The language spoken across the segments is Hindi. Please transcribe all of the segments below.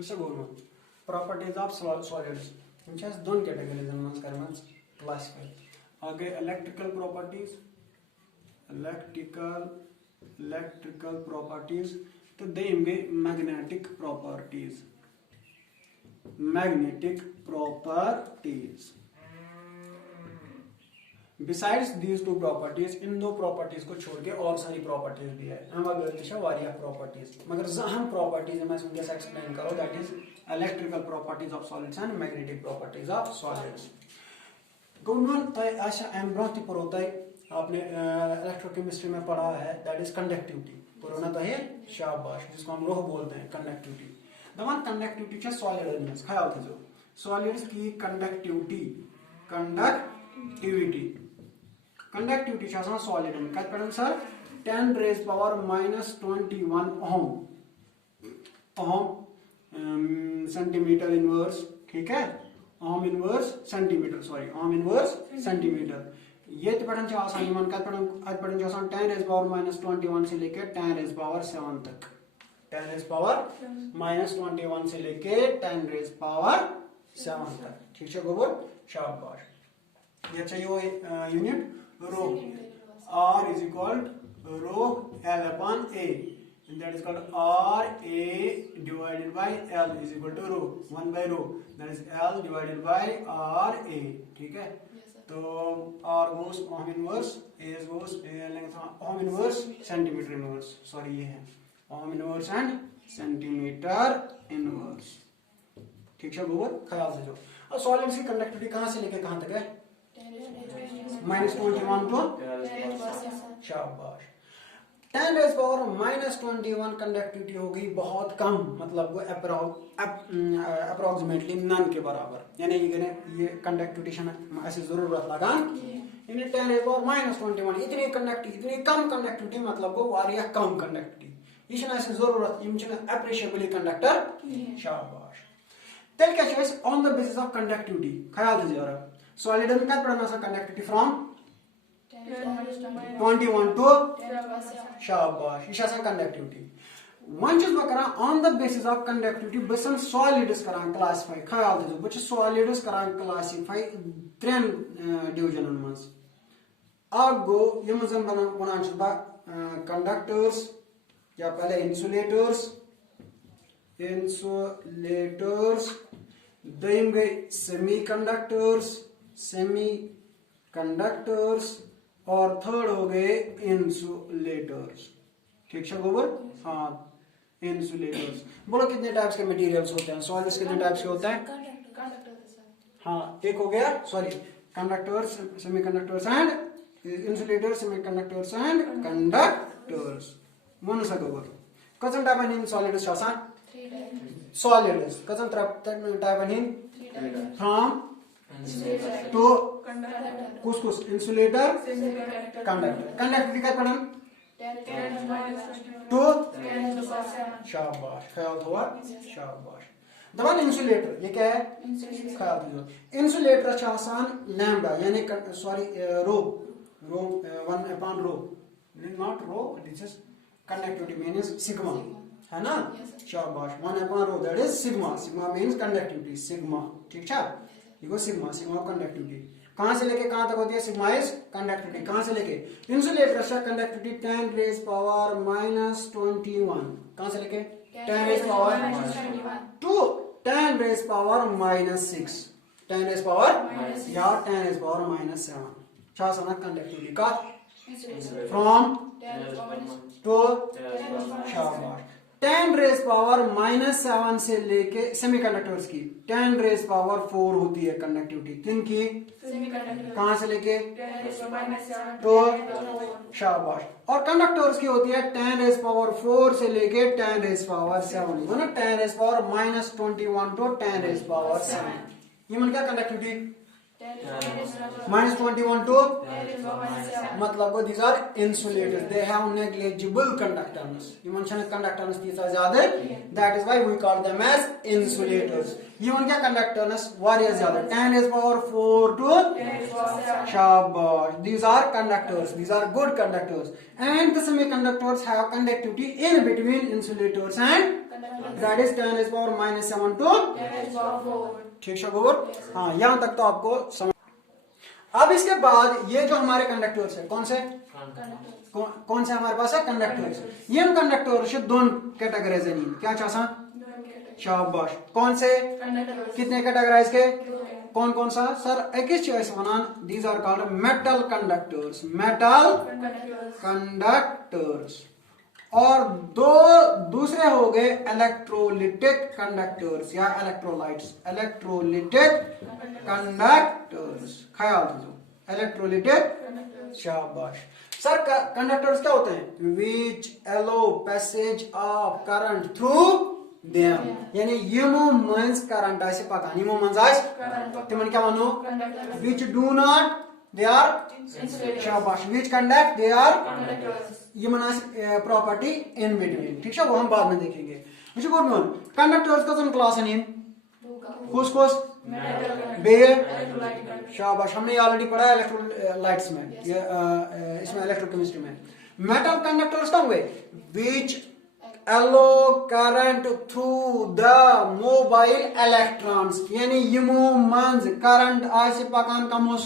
वह गो प्रॉपर्टीज ऑफ सॉलिड्स दोन कैटेगरीजन मज कर क्लासिफाई आ गई इलेक्ट्रिकल प्रॉपर्टीज तो दोम गई magnetic properties besides these two properties इन दो प्रॉपर्टीज को छोड़ के और सारी प्रॉपर्टीज भी है प्रॉपर्टीज मगर अहम प्रॉपर्टीज वनस एक्सप्लेन करो that is electrical properties of solids and magnetic properties of solids go um bro पढ़ो आपने इलेक्ट्रोकेमिस्ट्री में पढ़ा है दैट इज कंडक्टिविटी पढ़ो ना शाबाश जिसको हम रोह बोलते हैं कंडक्टिविटी दपान कंडक्टिविटी सॉलिड ख्याल थो सॉलिड्स की कंडक्टिविटी सॉलिड कत पे सर 10 raised power minus 21 ओम सेंटीमीटर इनवर्स ठीक है ओम इनवर्स सेंटीमीटर ये पे 10 raised power minus 21 से लेके 10 raised power 7 तक 10 raised power minus 21 से लेके 10 raised power 7 तक ठीक है गोबर शाबाश ये चाहिए unit rho R is equal to rho L upon A and that is called R A divided by L is equal to rho 1 by rho that is L divided by R A ठीक है तो R goes ohm inverse A goes ohm inverse centimeter inverse sorry ये है ohm inverse and centimeter inverse ठीक है गोबर ख्याल से जो और सॉलिड्स की कंडक्टिविटी कहां से लेके कहां तक है -21 to शाबाश 10 raised power -21 कंडक्टिविटी हो गई बहुत कम मतलब वो अप्रोक्सीमेटली नन के बराबर यानी ये कंडक्टिविटी ऐसी जरूरत लगा यानी 10 raised power -21 इतनी कम कंडक्टिविटी मतलब वो वारिया कम कंडक्टिविटी ये ऐसी जरूरत अप्रिशिएबली कंडक्टर शाबाश तेल क्या on the basis of conductivity ख्याल थी जरा सॉलिड में क्या पढ़ना कंडक्टिविटी फ्रॉम 21 to शाबाश ये कंडक्टिविटी वन चीज बह on the basis of conductivity बह सॉलिड्स करान क्लासिफाई ख्याल थो बह सॉलिड्स करान क्लासिफाई 3 डिवीजन मज अख गो यम जन वन कंडक्टर्स या पहले इंसुलेटर्स दोम गई सेमीकंडक्टर्स और थर्ड हो गए इंसुलेटर्स ठीक है गोबर हाँ इंसुलेटर्स बोलो कितने टाइप्स के मटेरियल्स होते हैं सॉलिड्स कितने टाइप्स के होते हैं हाँ एक हो गया sorry conductors semiconductors and insulators semiconductors and conductors one सा गोबर cousin type in solids solids cousin type in from तो कुछ इंसुलेटर कंडक्टिविटी का पढ़न तो शाबाश ख्याल हुआ शाबाश दबान इंसुलेटर ये क्या है ख्याल दो इंसुलेटर लैम्डा यानी sorry rho 1 upon rho not rho this is conductivity means sigma है ना शाबाश 1 upon rho that is sigma means conductivity sigma ठीक है ये सिग्मा कंडक्टिविटी कहां से लेके कहां तक होती है सिग्मा इज कंडक्टिविटी कहां से लेके इंसुलेटर से कंडक्टिविटी 10 raised power -21 कहां से लेके 10 raised power to 10 raised power -6 10 raised power या 10 raised power -7 क्या सना कंडक्टिविटी का फ्रॉम टू शाबाश 10 raised power -7 से लेके सेमीकंडक्टर्स की 10 raised power 4 होती है कंडक्टिविटी किनकी कहां से लेके तो शाबाश और कंडक्टर्स की होती है 10 raised power 4 से लेके 10 raised power 7 ना 10 raised power -21 to 10 raised power 7 ये मन क्या कंडक्टिविटी -21 to मतलब these are insulators they have negligible conductance ये conductance तीसा ज्यादा that is why we call them as insulators ये क्या conductance वारिया ज्यादा 10 raised power 4 to शाबाश these are conductors these are good conductors and the semiconductors have conductivity in between insulators and that is 10 is power -7 to 4। ठीक है गोबर, हाँ यहां तक तो आपको समझ। अब इसके बाद ये जो हमारे कंडक्टर्स है, कौन से कौन से हमारे पास है कंडक्टर्स। ये कंडक्टर्स दोन कैटेगरीज है, क्या चाहता शाबाश। कौन से कितने कैटेगराइज के, कौन कौन सा सर एक चॉइस वनान, these are called metal conductors, metal conductors. और दो दूसरे हो गए इलेक्ट्रोलिटिक कंडक्टर्स या इलेक्ट्रोलाइट्स, इलेक्ट्रोलिटिक कंडक्टर्स। ख्याल दीजिए इलेक्ट्रोलिटिक, शाबाश। सर कंडक्टर्स क्या होते हैं, which allow passage of current through them, यानी यमो मंज करंट आसे पकान, यमो मंज आस तिमन क्या वनो, which do not they are, शाबाश, विच कंडक्ट दे आर, यमन आस प्रॉपर्टी इन बिटवीन। ठीक है, वो हम बाद में देखेंगे। मुझे बोल कंडक्टर्स का जोन क्लास है कुछ कुछ बे, शाबाश, हमने ऑलरेडी पढ़ा है इलेक्ट्रोलाइट्स में, इसमें इलेक्ट्रोकेमिस्ट्री में। मेटल कंडक्टर्स कौन हुए, which allow current through the mobile electrons, यानी यमो मंज करंट आसे पकान कमो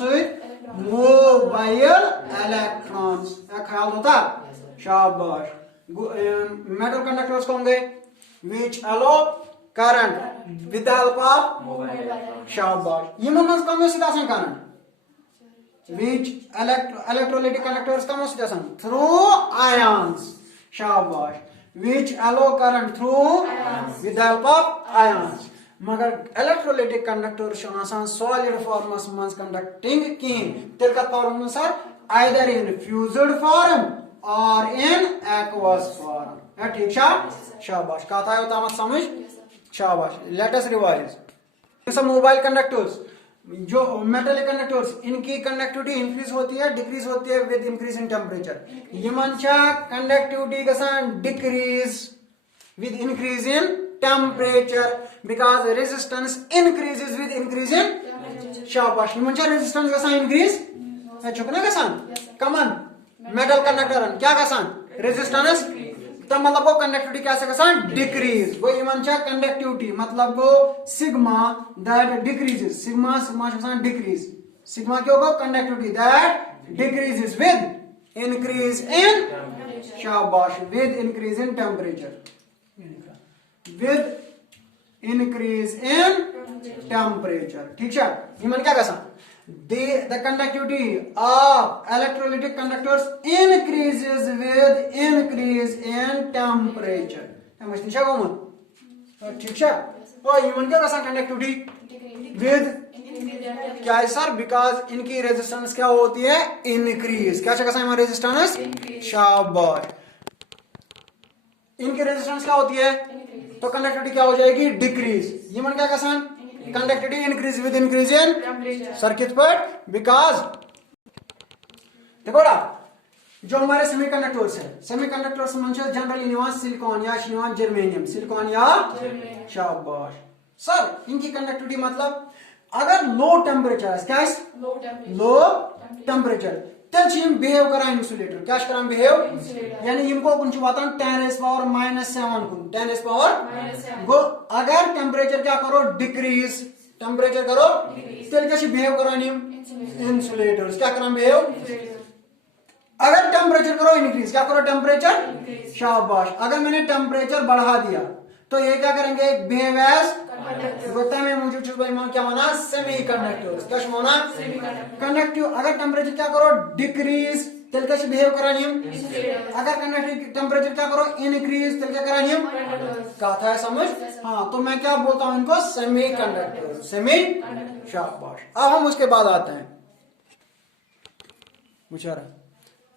मोबाइल इलेक्ट्रॉन्स, ख्याल होता, शाबाश। मेटल कंडक्टर्स कौन गए, which allow current with the help of, शाबाश। यमो मंज कमो करंट, विच इलेक्ट्रोलाइटिक कंडक्टर्स कमो थ्रू आयंस, शाबाश, which allow current through with the help of ions। मगर इलेक्ट्रोलाइटिक कंडक्टर सॉलिड फॉर्मस मज कंडक्टिंग कहीं तेल का form sir either in fused form और इन एक्वस फॉर्म। ठीक शाबाश, कहा था मत समझ, शाबाश। Let us revise mobile conductors, जो मेटलिक कंडक्टर्स, इनकी कंडक्टिविटी इंक्रीज होती है डिक्रीज होती है विद इंक्रीज इन टेम्परेचर। यमन कंडक्टिविटी गसान decrease with increase in temperature because resistance increases with increase in, शाबाश। यमन रेजिस्टेंस गसान इंक्रीज चुकना गसान कमन मेटल कंडक्टर क्या गसान रेजिस्टेंस, तो मतलब वो कंडक्टिविटी कैसे गसान डिक्रीज, वो इवन कंडक्टिविटी मतलब वो sigma that decreases, sigma sigma गसान डिक्रीज, सिग्मा क्यों को conductivity that decreases with increase in, शाबाश, with increase in temperature, with increase in temperature. ठीक है, इवन क्या गसान the conductivity of electrolytic conductors increases with increase in temperature। ठीक है, तो इवन क्या गसान कंडक्टिविटी विद क्या है सर, बिकॉज इनकी रेजिस्टेंस क्या होती है इंक्रीज, क्या गसान रेजिस्टेंस, शाबाश। इनकी रेजिस्टेंस क्या होती है तो कंडक्टिविटी क्या हो जाएगी डिक्रीज, इवन क्या गसान conductivity increase with increase in circuit पर, बिकॉज देखो ना जो हमारे सेमीकंडक्टर्स है, सेमीकंडक्टर्स में जनरली निवान सिलिकॉन या निवान जर्मेनियम, सिलिकॉन या, शाबाश। सर इनकी कंडक्टिविटी मतलब अगर लो टेम्परेचर है, क्या है लो टेम्परेचर, तेल बिहेव करा इंसुलेटर, क्या करा बिहेव, यानी इनको कुछ वातान 10 पावर -7 कुन 10 पावर गो, अगर टेम्परेचर क्या करो डिक्रीज, टेम्परेचर करो तेल क्या बिहेव करा इंसुलेटर्स, क्या करा बिहेव, अगर टेम्परेचर करो इंक्रीज, क्या करो टेम्परेचर, शाबाश। अगर मैंने टेम्परेचर बढ़ा दिया तो ये क्या करेंगे बिहेव एज में मुझे क्या होना सेमीकंडक्टर्स, क्या होना कंडक्टिव। अगर टेम्परेचर क्या करो डिक्रीज तेल कैसे बिहेव करानी, अगर टेम्परेचर क्या करो इंक्रीज तेल क्या करानी, कहा था समझ, हाँ। तो मैं क्या बोलता हूं इनको सेमीकंडक्टर, सेमी, शाबाश। अब हम उसके बाद आते हैं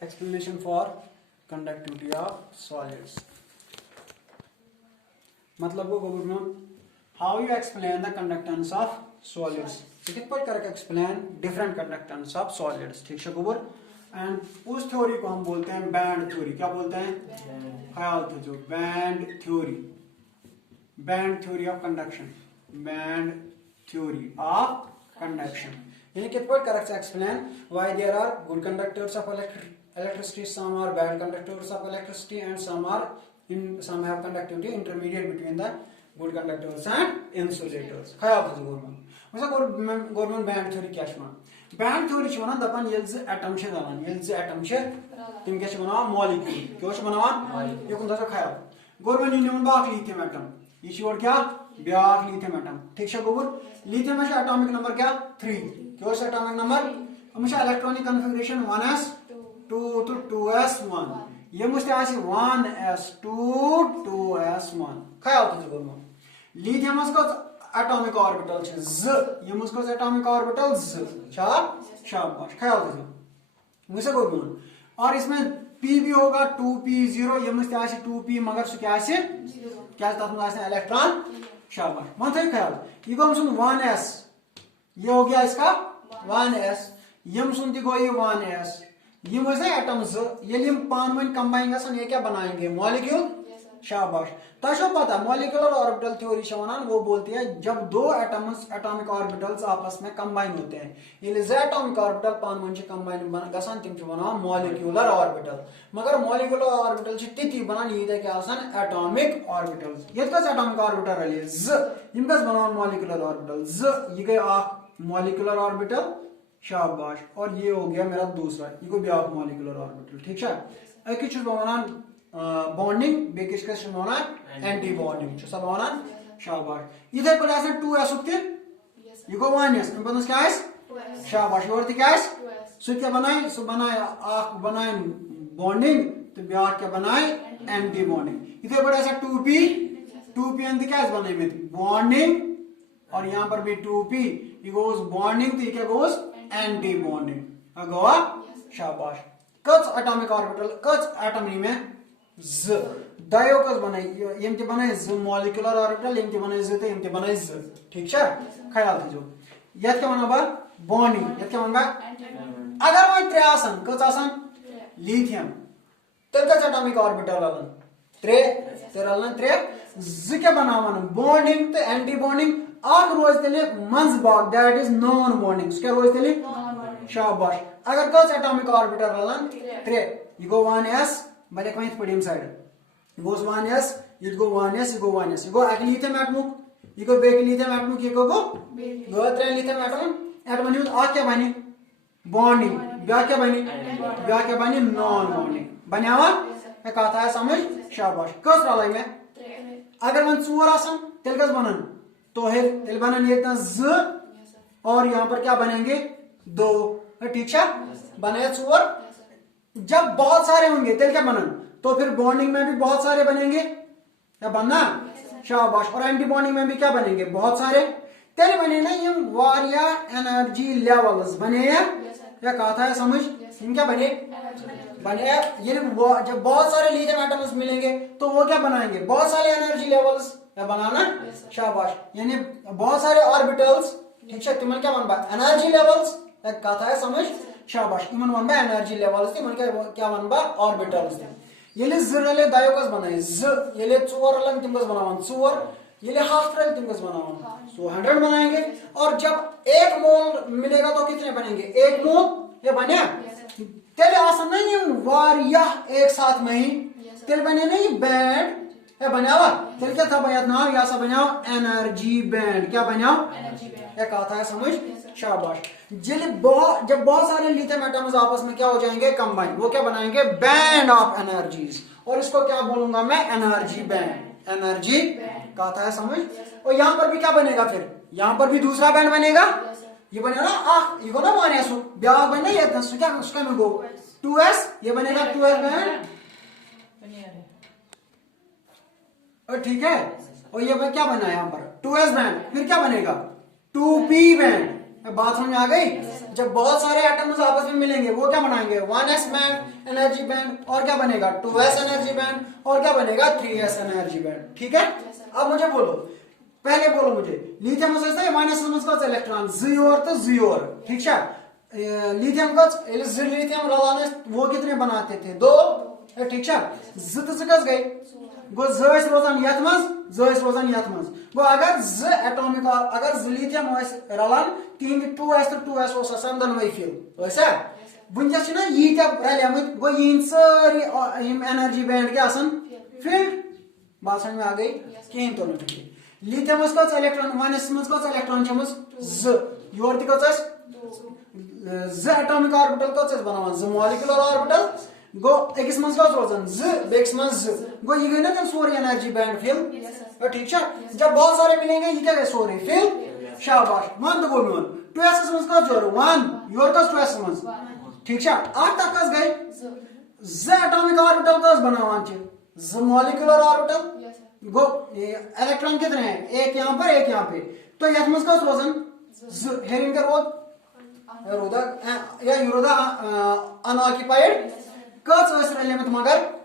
explanation for conductivity of solids, मतलब वो how you explain the conductance of solids, कित पर करके explain different conductance of solids। ठीक है गोबर, एंड उस थ्योरी को हम बोलते हैं बैंड थ्योरी, क्या बोलते हैं, ख्याल जो band theory, band theory of conduction, band theory of conduction, यानी कित पर करके explain why there are good conductors of electricity, some are bad conductors of electricity and some are in some have conductivity intermediate between the good conductors and insulators. ख्याल थी गवर्नमेंट वैसा गवर्नमेंट बैंड थ्योरी क्या छे बैंड थ्योरी छे वनान दपन येल ज एटम छे रलान येल ज एटम छे तिम क्या छे बनावन मॉलिक्यूल क्या छे बनावन यकुन दसो ख्याल गवर्नमेंट यूनियन बाक लिथियम एटम ये छे और क्या ब्याक लिथियम एटम ठीक छे गोबर लिथियम में एटॉमिक नंबर क्या 3 क्या छे एटॉमिक नंबर हमेशा electronic configuration 1s2 to 2s1 ये मुझे आज 1s2 2s1 ख्याल थी गवर्नमेंट लिथियम का एटॉमिक ऑर्बिटल छे z ये मुझको एटॉमिक ऑर्बिटल z शाबाश ख्याल थी मुझे गवर्नमेंट और इसमें p भी होगा 2p0 ये मुझे आज 2p मगर सु क्या है क्या तब में इलेक्ट्रॉन शाबाश मन थे ख्याल ये को हम 1s ये हो गया इसका 1s यम सुन ती गो ये 1s ये मुझे एटम्स ये लिम पान वन कंबाइन गसन ये क्या बनाएंगे मॉलिक्यूल शाबाश ताशो पता मॉलिक्यूलर ऑर्बिटल थ्योरी शवनान वो बोलती है जब दो एटम्स एटॉमिक ऑर्बिटल्स आपस में कंबाइन होते हैं ये ज एटॉमिक ऑर्बिटल पान वन कंबाइन गसन तिम बना मॉलिक्यूलर ऑर्बिटल मगर मॉलिक्यूलर ऑर्बिटल तिथि बनान ये क्या आसान एटॉमिक ऑर्बिटल्स ये कस एटॉमिक ऑर्बिटल रले ज यम कस बनान मॉलिक्यूलर ऑर्बिटल ज ये गए आ मॉलिक्यूलर ऑर्बिटल शाबाश और ये हो गया मेरा दूसरा ये को ब्याक मॉलिक्यूलर ऑर्बिटल ठीक है एक चीज बनान बॉन्डिंग बेकिस का सुनाना एंटी बॉन्डिंग जो सब होना शाबाश इधर पर ऐसे 2s उठते ये को 1s इन पर क्या है शाबाश और क्या है सो क्या बनाए सो बनाए आख बनाए बॉन्डिंग तो ब्याक क्या बनाए एंटी बॉन्डिंग इधर पर ऐसा 2p अंत क्या है बनाए में बॉन्डिंग और यहां पर भी 2p ये गोस बॉन्डिंग तो ये क्या गोस एंटी बॉन्डिंग अगवा शाबाश कच एटॉमिक ऑर्बिटल कच एटम में z दायो कस बनाई यम ते बनाई z मॉलिक्यूलर ऑर्बिटल यम ते बनाई z ते यम ते बनाई z ठीक है ख्याल थी जो यत क्या बना बा बॉन्डिंग यत क्या बना अगर वो त्रे आसन कच आसन लिथियम तेल का एटॉमिक ऑर्बिटल आलन त्रे तेरलन त्रे z क्या बनावन बॉन्डिंग तो एंटी बॉन्डिंग आग रोज तेले मंज बाग दैट इज नॉन बॉन्डिंग क्या रोज तेले शाबाश अगर कस एटॉमिक ऑर्बिटल आलन त्रे you go 1s बले कहीं पड़ियम side goes 1s you go 1s you go 1s you go एक lithium atom you go back lithium atom के को दो त्रे लिथियम एटम न्यूज आ क्या बनी बॉन्डिंग ब्या क्या बनी नॉन बॉन्डिंग बनावा मैं कहता है समझ शाबाश कस रलाई में अगर मन चोर आसन तेल कस बनन तो है तेल बनन ये z और यहां पर क्या बनेंगे 2 ठीक है बने चोर जब बहुत सारे होंगे तेल क्या बनन तो फिर बॉन्डिंग में भी बहुत सारे बनेंगे क्या बनना शाबाश और एंटी बॉन्डिंग में भी क्या बनेंगे बहुत सारे तेल बने ना ये वारिया एनर्जी लेवल्स बने या कहा था समझ इन क्या बने ये जब बहुत सारे लिथियम एटम्स मिलेंगे तो वो क्या बनाएंगे बहुत सारे एनर्जी लेवल्स क्या बनाना शाबाश यानी बहुत सारे ऑर्बिटल्स ठीक है तुम क्या बनबा एनर्जी लेवल्स कहा था समझ शाबाश इमन वनबा एनर्जी लेवल्स थे मन क्या वनबा ऑर्बिटल्स थे येले जरले दायोकस बनाए ज येले चोर लन तिमकस बनावन चोर येले हाफ रल तिमकस बनावन सो 100 बनाएंगे और जब 1 मोल मिलेगा तो कितने बनेंगे 1 मोल ये बने तेल आसन नहीं वारिया एक साथ में ही तेल बने नहीं बैंड ये बनावा तेल क्या था बयात नाम या सा बनाओ एनर्जी बैंड क्या बनाओ एनर्जी बैंड ये कहा था समझ शाबाश जब बहुत सारे लिथियम एटम्स आपस में क्या हो जाएंगे कंबाइन वो क्या बनाएंगे बैंड ऑफ एनर्जीज और इसको क्या बोलूंगा मैं एनर्जी बैंड एनर्जी कहता है समझ और यहां पर भी क्या बनेगा फिर यहां पर भी दूसरा बैंड बनेगा ये बनेगा ना ये को ना माने सो ब्याह बने ये क्या उसका में गो 2s ये बनेगा 2s बैंड और ठीक है और ये क्या बना यहां पर 2s बैंड फिर क्या बनेगा 2p बैंड बात समझ आ गई जब बहुत सारे एटम्स आपस में मिलेंगे वो क्या बनाएंगे 1s बैंड एनर्जी बैंड और क्या बनेगा 2s एनर्जी बैंड और क्या बनेगा 3s एनर्जी बैंड ठीक है अब मुझे बोलो पहले बोलो मुझे लिथियम से 1s का इलेक्ट्रॉन z तो z ठीक है लिथियम का लिथियम रलाने वो कितने बनाते थे 2 ठीक है z कस गई गो ज रोजान यथ मज गो अगर ज एटॉमिक अगर ज लिथियम रलान 2s तो 2s ओस आसान दनवै फिल वैसा वंजस ना ये क्या रलेमत गो इन सारी एनर्जी बैंड क्या आसान फील्ड बात समझ में आ गई कहीं तो नहीं लिथियमस कस इलेक्ट्रॉन वनस मज कस इलेक्ट्रॉन छमस ज योर त कस ज एटॉमिक ऑर्बिटल कस बनावन ज मॉलिक्यूलर ऑर्बिटल गो एकस मज कस रोजन ज बेक्स मज ज गो ये गई ना तब सोरी एनर्जी बैंड फिल ठीक है जब बहुत सारे मिलेंगे ये क्या गए सोरी फिल शाबाश वन तो बोल टू एस मज कस जोर वन योर कस टू एस मज ठीक है आठ तक कस गए ज एटॉमिक ऑर्बिटल कस बनावन छ ज मॉलिक्यूलर ऑर्बिटल गो इलेक्ट्रॉन कितने हैं एक यहाँ पर एक यहाँ पे तो यथ मज कस रोजन हेरिंग का रोदा या यूरोदा अनऑक्युपाइड कस एलिमेंट मगर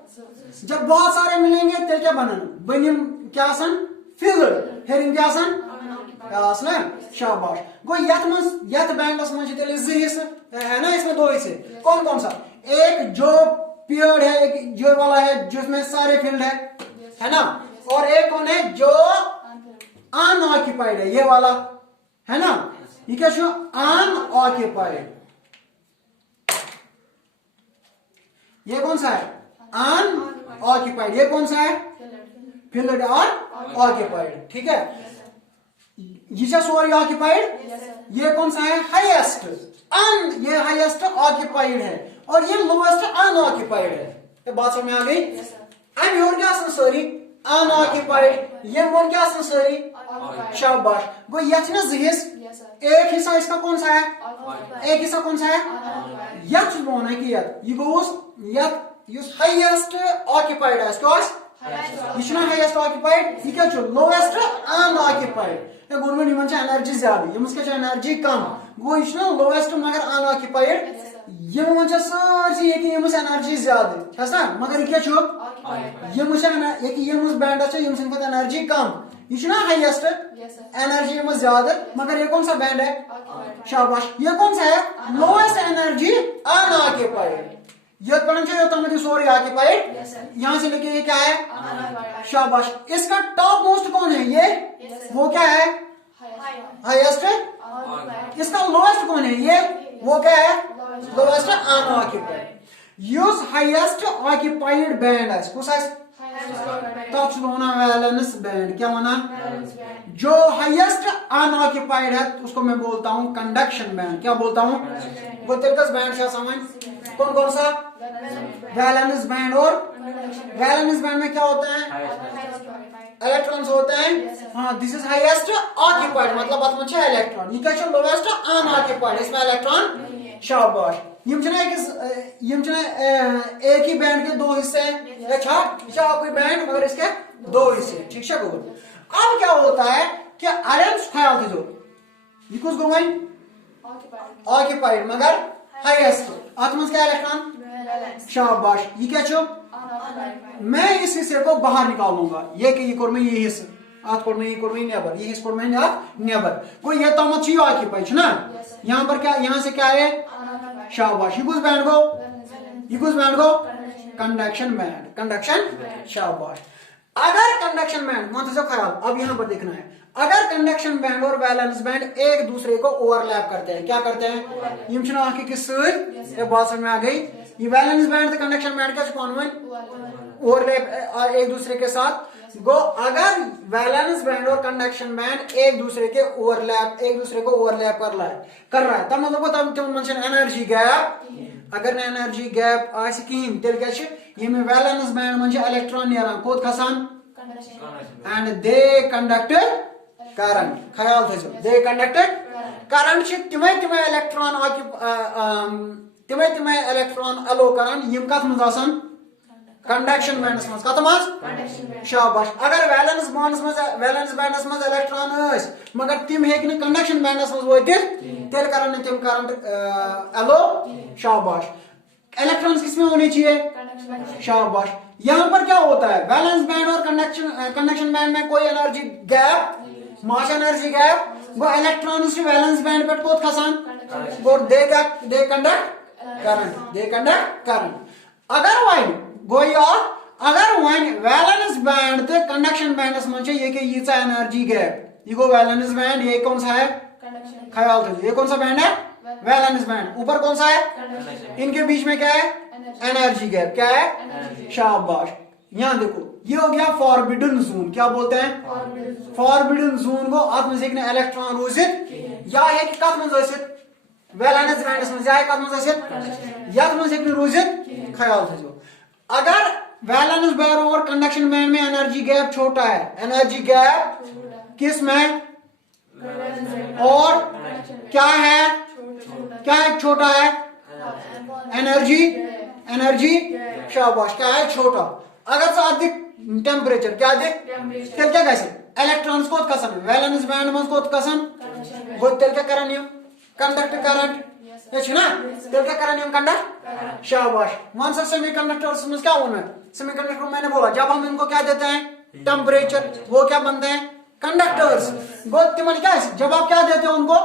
जब बहुत सारे मिलेंगे तो क्या बनन बनिम क्या सन फिल्ड हेरिंग क्या सन ना शाबाश गो यथ बैंडस में तेल हिस्से है ना इसमें दो हिस्से कौन कौन सा एक जो पीरियड है एक जो वाला है जिसमें सारे फील्ड है ना और एक कौन है जो अनऑक्युपाइड है ये वाला है ना ये क्या छो अनऑक्युपाइड ये कौन सा है अनऑक्युपाइड ये कौन सा है फील्ड और ऑक्युपाइड ठीक है ये सोरी ऑक्युपाइड ये कौन सा है हाईएस्ट ये हाईएस्ट ऑक्युपाइड है और ये लोएस्ट अनऑक्युपाइड है ये बात समझ में आ गई अब योर क्या सॉरी अनऑक्युपाइड ये मोर क्या सॉरी शाबाश वो यथ ना जिस एक हिस्सा इसका कौन सा है एक हिस्सा कौन सा है यथ बोना है कि ये गोस यथ युस हाईएस्ट ऑक्युपाइड है स्कोर्स ये छना हाईएस्ट ऑक्युपाइड ये क्या छ लोएस्ट अनऑक्युपाइड ये गवर्नमेंट यमन छ एनर्जी ज्यादा यमस के छ एनर्जी कम गो ये छना लोएस्ट मगर अनऑक्युपाइड यमन छ सारी ये कि यमस एनर्जी ज्यादा है ना मगर ये क्या छ यमस यमस बैंड छ यमस इनका एनर्जी कम ये छना हाईएस्ट एनर्जी यमस ज्यादा मगर ये कौन सा बैंड है शाबाश ये कौन सा है लोएस्ट एनर्जी अनऑक्युपाइड ये पढ़ना चाहिए होता है सॉरी ऑक्युपाइड यहां से लेके ये क्या है शाबाश इसका टॉप मोस्ट कौन है ये वो क्या है हाईएस्ट इसका लोएस्ट कौन है ये वो क्या है lowest unoccupied use highest occupied band है कुछ टॉप होना वैलेंस बैंड क्या होना जो हाईएस्ट अनऑक्युपाइड है उसको मैं बोलता हूं कंडक्शन बैंड क्या बोलता हूं वो तिरकस बैंड क्या समझ कौन कौन सा वैलेंस बैंड और वैलेंस बैंड में क्या होता है इलेक्ट्रॉन्स होते हैं हाँ दिस इज हाईएस्ट ऑक्युपाइड मतलब बात में इलेक्ट्रॉन ये क्या लोएस्ट अनऑक्युपाइड इसमें इलेक्ट्रॉन शाबाश एक ही बैंड के दो हिस्से हैं कोई बैंड मगर इसके दो हिस्से ठीक है अब क्या होता है कि आयरन ख्याल थी जो ये कुछ गुमाई ऑक्युपाइड मगर हाईएस्ट आत्मा क्या इलेक्ट्रॉन शाबाश ये क्या छो मैं इस हिस्से को बाहर निकालूंगा ये कि ये कोर में ये हिस्सा आत कोर में ये कोर में नेबर ये हिस्सा कोर में नेबर कोई ये तो मत चाहिए ऑक्युपाइड ना यहाँ पर क्या यहाँ से क्या है शाबाश ये कुछ बैंड को कंडक्शन बैंड शाबाश अगर कंडक्शन बैंड कौन सा ख्याल अब यहाँ पर देखना है अगर कंडक्शन बैंड और वैलेंस बैंड एक दूसरे को ओवरलैप करते हैं क्या करते हैं यम आंखें किस बात समझ में आ गई ये वैलेंस बैंड कंडक्शन बैंड क्या कौन ओवरलैप एक दूसरे के साथ गो अगर वैलेंस बैंड और कंडक्शन बैंड एक दूसरे को ओवरलैप कर रहा है तब मतलब तब तुम मन एनर्जी गैप अगर न एनर्जी गैप आसि कहीं तेल क्या ये वैलेंस बैंड मन इलेक्ट्रॉन नेरान कोत खसान एंड दे कंडक्ट करंट ख्याल थो दे कंडक्ट करंट तिमे इलेक्ट्रॉन अलो करान यम कत मज कंडक्शन बैंडस मज कत मज शाबाश अगर वैलेंस बैंडस मज इलेक्ट्रॉन मगर तिम हेक न कंडक्शन बैंडस मज वोतित तेल करन तिम करंट अलो शाबाश इलेक्ट्रॉन्स किसमें होने चाहिए शाबाश यहाँ पर क्या होता है वैलेंस बैंड और कंडक्शन बैंड में कोई energy gap mass energy gap वो इलेक्ट्रॉन वैलेंस बैंड पे कोत खसान और दे कंडक्ट करंट अगर वाइन गोया अगर वाइन वैलेंस बैंड ते कंडक्शन बैंडस मन ये कि यीचा एनर्जी गैप ये गो वैलेंस बैंड ये कौन सा है ख्याल रखिए ये कौन सा बैंड है वैलेंस बैंड ऊपर कौन सा है इनके बीच में क्या है एनर्जी गैप क्या है शाबाश यहां देखो ये हो गया फॉरबिडन जोन। क्या बोलते हैं? फॉरबिडन जोन को अत मज हेक इलेक्ट्रॉन रूजित या हेक कत मज आसित वैलेंस बैंडस मज या कत मज आसित यथ मज हेक रूजित। ख्याल थो अगर वैलेंस बैंड और कंडक्शन बैंड में एनर्जी गैप छोटा है, एनर्जी गैप किस में और क्या है, क्या है छोटा है? एनर्जी शाबाश क्या है? छोटा। अगर अधिक टेम्परेचर क्या अधिक तेल क्या गैसे इलेक्ट्रॉन्स कोत कसन वैलेंस बैंड में कोत कसन गो तेल क्या करन यम कंडक्ट करंट ये छना तेल क्या करन यम कंडक्ट। शाबाश। वन सर सेमीकंडक्टर्स में क्या होना है? सेमीकंडक्टर मैंने बोला जब हम इनको क्या देते हैं टेम्परेचर वो क्या बनते हैं कंडक्टर्स। गो तिमन क्या है जब आप क्या देते हो उनको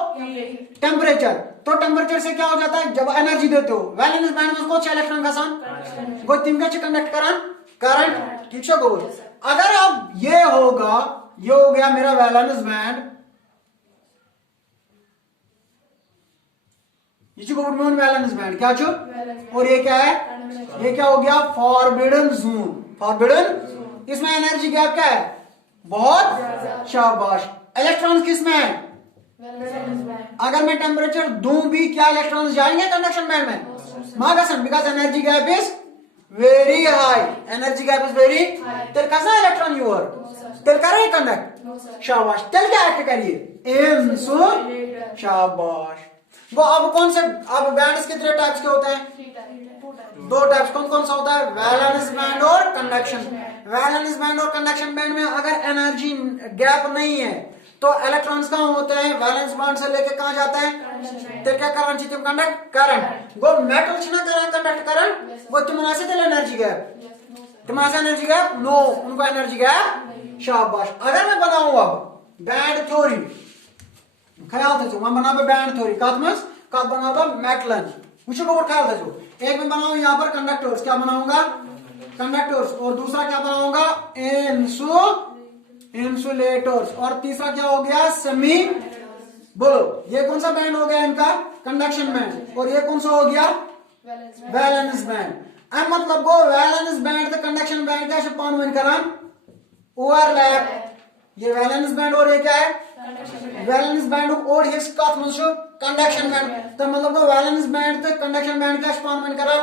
टेम्परेचर, तो टेम्परेचर से क्या हो जाता है जब एनर्जी देते हो वैलेंस बैंड में को इलेक्ट्रॉन कसन गो तिम क्या कंडक्ट करन करंट। ठीक है। अगर अब ये होगा ये हो गया मेरा वैलेंस बैंड, ये वैलेंस बैंड क्या चो और ये क्या है? ये क्या हो गया फॉरबिडन जोन। फॉरबिडन इसमें एनर्जी गैप क्या है? बहुत। शाबाश। इलेक्ट्रॉन्स किस में है? अगर मैं टेम्परेचर दूं भी क्या इलेक्ट्रॉन्स जाएंगे कंडक्शन बैंड में? मागसन because energy gap is very high, energy gap is very तेल कैसा इलेक्ट्रॉन यूर तेल कर रहे कंडक्ट। शाबाश। तेल क्या एक्ट करिए इंसुलेटर। शाबाश। वो अब कौन से अब बैंड्स कितने टाइप्स के होते हैं? दो टाइप्स। कौन कौन सा होता है? वैलेंस बैंड और कंडक्शन। वैलेंस बैंड और कंडक्शन बैंड में अगर एनर्जी गैप नहीं है तो इलेक्ट्रॉन्स कहाँ होते हैं? वैलेंस बैंड से लेके कहाँ जाता है? तो क्या करंट चाहिए कंडक्ट करंट गो मेटल छिना करें कंडक्ट करंट वो तुम्हारा से एनर्जी गैप तुम्हारा एनर्जी गैप नो उनको एनर्जी गैप। शाबाश। अगर मैं बनाऊं अब बैंड थ्योरी ख्याल थो मैं बना बैंड थ्योरी कत मज कत बना मेटलन वुचो को ख्याल थो एक मैं बनाऊं यहाँ पर कंडक्टर्स क्या बनाऊंगा कंडक्टर्स और दूसरा क्या बनाऊंगा इंसुलेटर्स और तीसरा क्या हो गया सेमी। बोलो ये कौन सा बैंड हो गया इनका? Conduction band. और ये कौन सा हो गया? Valence band. अब मतलब गो वैलेंस बैंड तो कंडक्शन बैंड क्या पान वन करन ओवरलैप। ये वैलेंस बैंड और ये क्या है? वैलेंस बैंड और हिस्स कत मन कंडक्शन बैंड। तो मतलब गो वैलेंस बैंड तो कंडक्शन बैंड क्या पान वन करन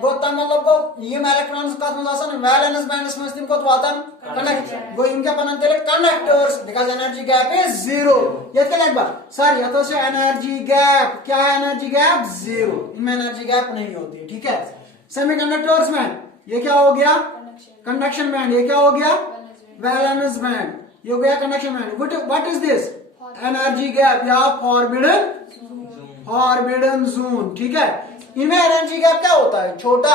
गो तो मतलब गो यम इलेक्ट्रॉन्स कत मन आसन वैलेंस बैंड में तिम कोत वातन कंडक्ट गो इनके बनन तेले conductors because energy gap is zero. ये क्या लगबा सर ये तो से एनर्जी गैप क्या है? Energy gap zero. इनमें एनर्जी गैप नहीं होती है। ठीक है। सेमीकंडक्टर्स में ये क्या हो गया? Conduction band. ये क्या हो गया? Valence band. ये हो गया conduction band. What is this? Energy gap या फॉरबिडन जोन। ठीक है। इनमें एनर्जी गैप क्या होता है? छोटा।